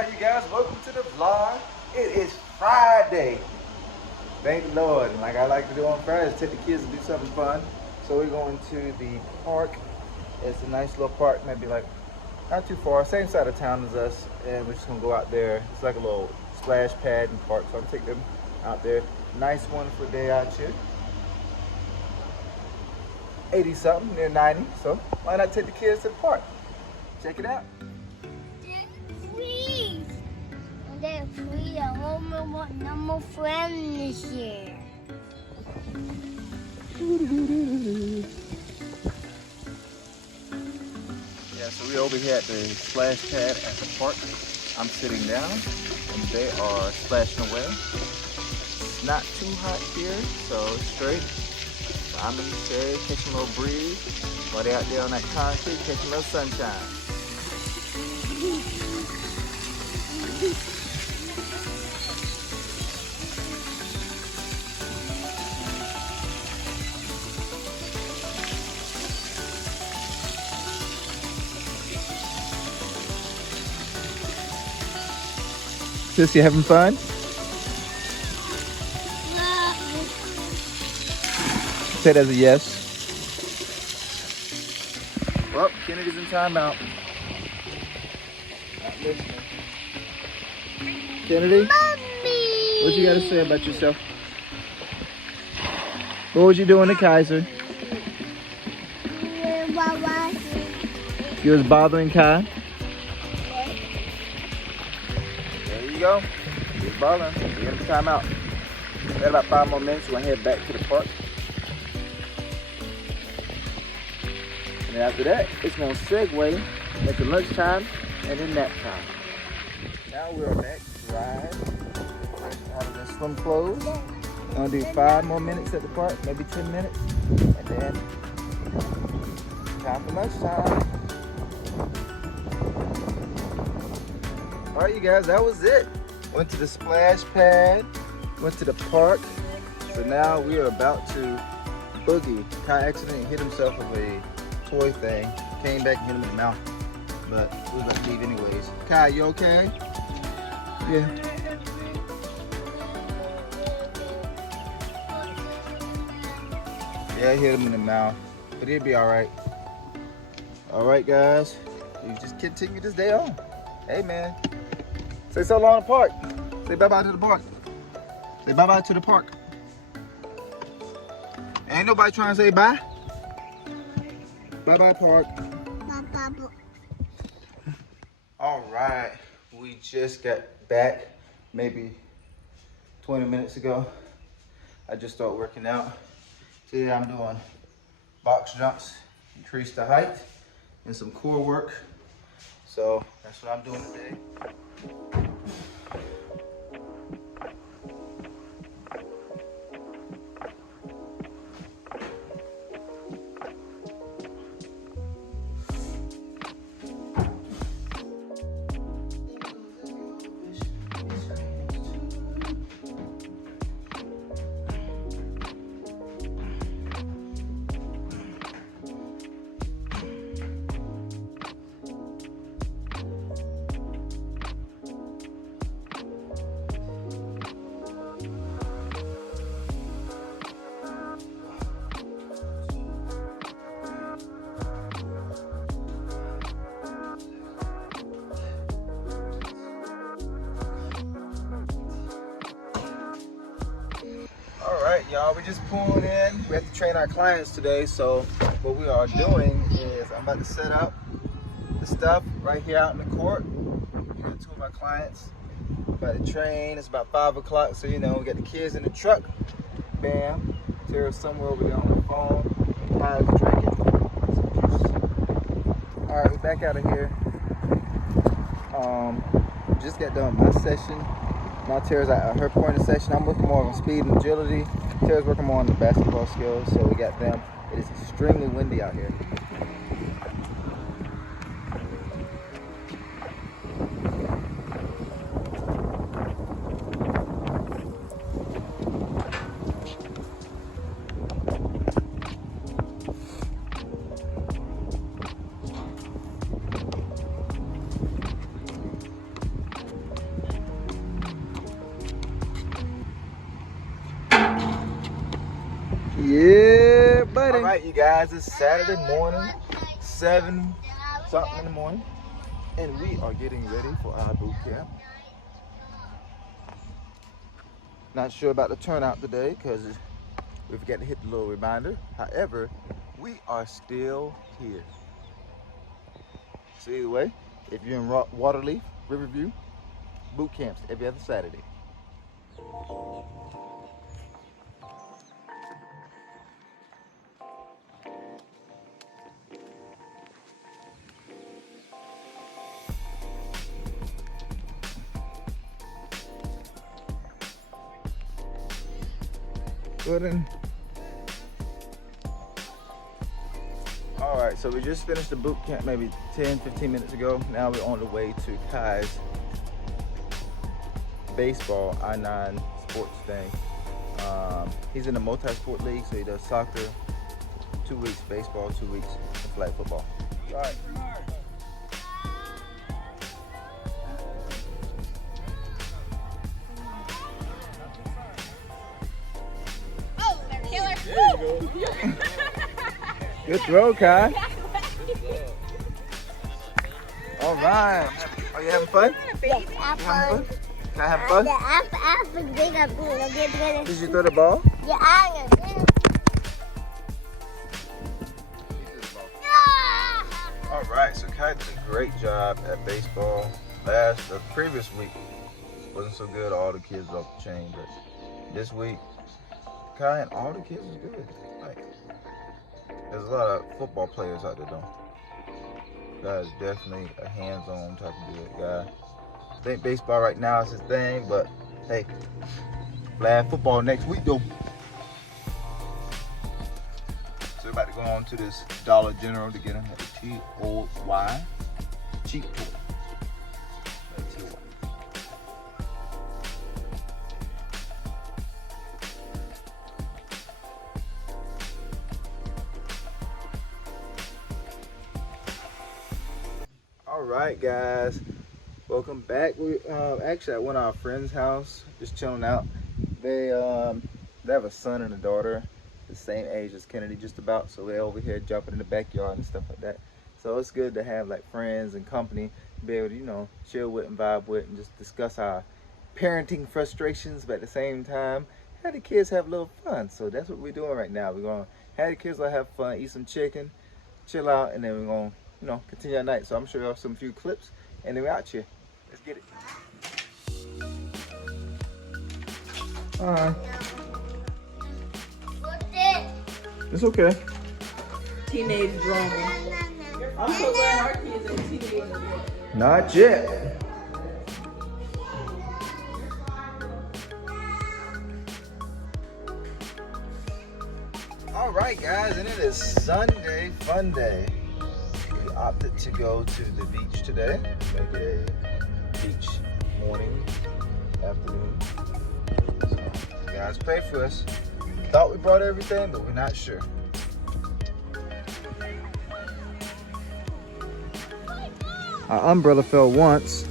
Alright, you guys, welcome to the vlog. It is Friday. Thank the Lord. And like I like to do on Fridays, take the kids to do something fun. So we're going to the park. It's a nice little park, maybe like not too far, same side of town as us. And we're just gonna go out there. It's like a little splash pad and park. So I'm gonna take them out there. Nice wonderful day out here. 80 something, near 90. So why not take the kids to the park? Check it out. Please. And then free a home and want no more friends this year. Yeah, so we're over here at the splash pad at the park. I'm sitting down and they are splashing away. It's not too hot here, so it's straight. I'm in the shade, catching a little breeze while they're out there on that concrete, catching a little sunshine. Sis, you having fun? Say that as a yes. Well, Kennedy's in timeout. Not listening. Kennedy? Mommy! What you got to say about yourself? What was you doing to Kaizer? You was bothering Kai? There you go. He's bothering. We're in timeout. We got about 5 more minutes. We're going to head back to the park. And after that, it's going to segue into lunchtime and then nap time. Now we're back to ride out of the swim clothes. We're going to do 5 more minutes at the park, maybe 10 minutes. And then time for lunchtime. All right, you guys, that was it. Went to the splash pad, went to the park. So now we are about to boogie. Kai accidentally hit himself with a toy thing, came back and hit him in the mouth, but we was about to leave anyways. Kai, you okay? Yeah. Yeah, hit him in the mouth, but he'll be all right. All right, guys, you just continue this day on. Hey, man, say so long to the park. Say bye-bye to the park. Say bye-bye to the park. Ain't nobody trying to say bye. Bye-bye, park. Bye-bye. All right, we just got back maybe 20 minutes ago. I just started working out. Today I'm doing box jumps, increase the height, and some core work. So that's what I'm doing today. All right, y'all, we just pulled in. We have to train our clients today, so what we are doing is I'm about to set up the stuff right here out in the court. We got 2 of our clients about to train. It's about 5 o'clock, so you know, we got the kids in the truck. Bam. Tara's somewhere over there on the phone. Kai's drinking some juice. All right, we're back out of here. Just got done with my session. Now Tara's at her point of session. I'm working more on speed and agility. Tara's working more on the basketball skills, so we got them. It is extremely windy out here. All right, you guys, it's Saturday morning, 7 something in the morning, and we are getting ready for our boot camp. Not sure about the turnout today because we forgot to hit the little reminder. However, we are still here. So either way, if you're in Waterleaf, Riverview, boot camps every other Saturday. Good. All right, so we just finished the boot camp maybe 10-15 minutes ago. Now we're on the way to Kai's baseball I-9 sports thing. He's in a multi-sport league, so he does soccer 2 weeks, baseball 2 weeks, and flag football. All right. Good throw, Kai. All right. Are you having fun? Yes, You having fun? Can I have fun? Yeah, Did you throw the ball? All right, so Kai did a great job at baseball. The previous week wasn't so good. All the kids were off the chain, but this week, Kai and all the kids was good. Like, there's a lot of football players out there, though. Guy's definitely a hands-on type of good guy. I think baseball right now is his thing, but hey, flag football next week, though. So we're about to go on to this Dollar General to get him a T-O-Y cheap toy. All right, guys, welcome back. We actually at one of our friends' house, just chilling out. They have a son and a daughter, the same age as Kynnedi, just about. So they're over here jumping in the backyard and stuff like that. So it's good to have like friends and company, be able to, you know, chill with and vibe with, and just discuss our parenting frustrations, but at the same time, have the kids have a little fun. So that's what we're doing right now. We're gonna have the kids have fun, eat some chicken, chill out, and then we're gonna, you know, continue our night. So I'm sure you have some few clips, and then we're out here. Let's get it. All right. It's okay. Teenage drama. I'm so glad our kids ain't teenagers yet. Not yet. All right, guys, and it is Sunday fun day. We opted to go to the beach today. Make it a beach morning, afternoon. So, you guys pray for us. Thought we brought everything, but we're not sure. Our umbrella fell once,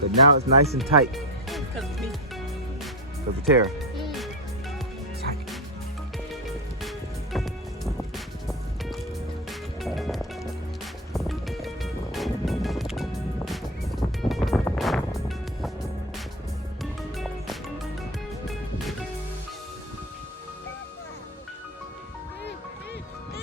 but now it's nice and tight. Because of me. Because of Tara. Tight.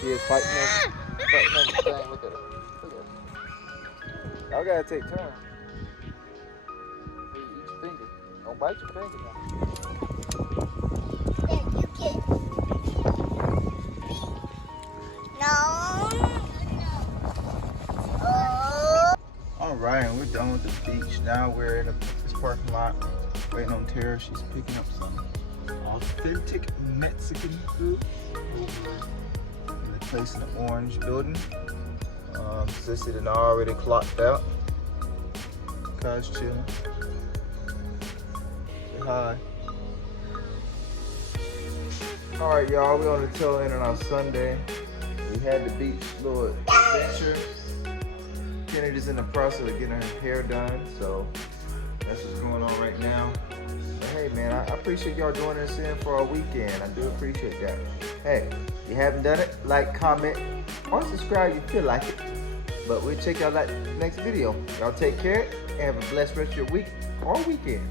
She is fighting over the thing. Look at her. Y'all gotta take turns. Each finger. Don't bite your finger now. All right, and we're done with the beach. Now we're in this parking lot waiting on Tara. She's picking up some authentic Mexican food. In the place in the orange building. Sissy done already clocked out. Kai's chilling. Say hi. Alright, y'all, we're on the tail end on our Sunday. We had the beach little adventure. Kynnedi's in the process of getting her hair done, so That's what's going on right now. But hey man, I appreciate y'all joining us in for our weekend. I do appreciate that. Hey, if you haven't done it, like, comment, or subscribe if you feel like it. But we'll check y'all out next video. Y'all take care and have a blessed rest of your week or weekend.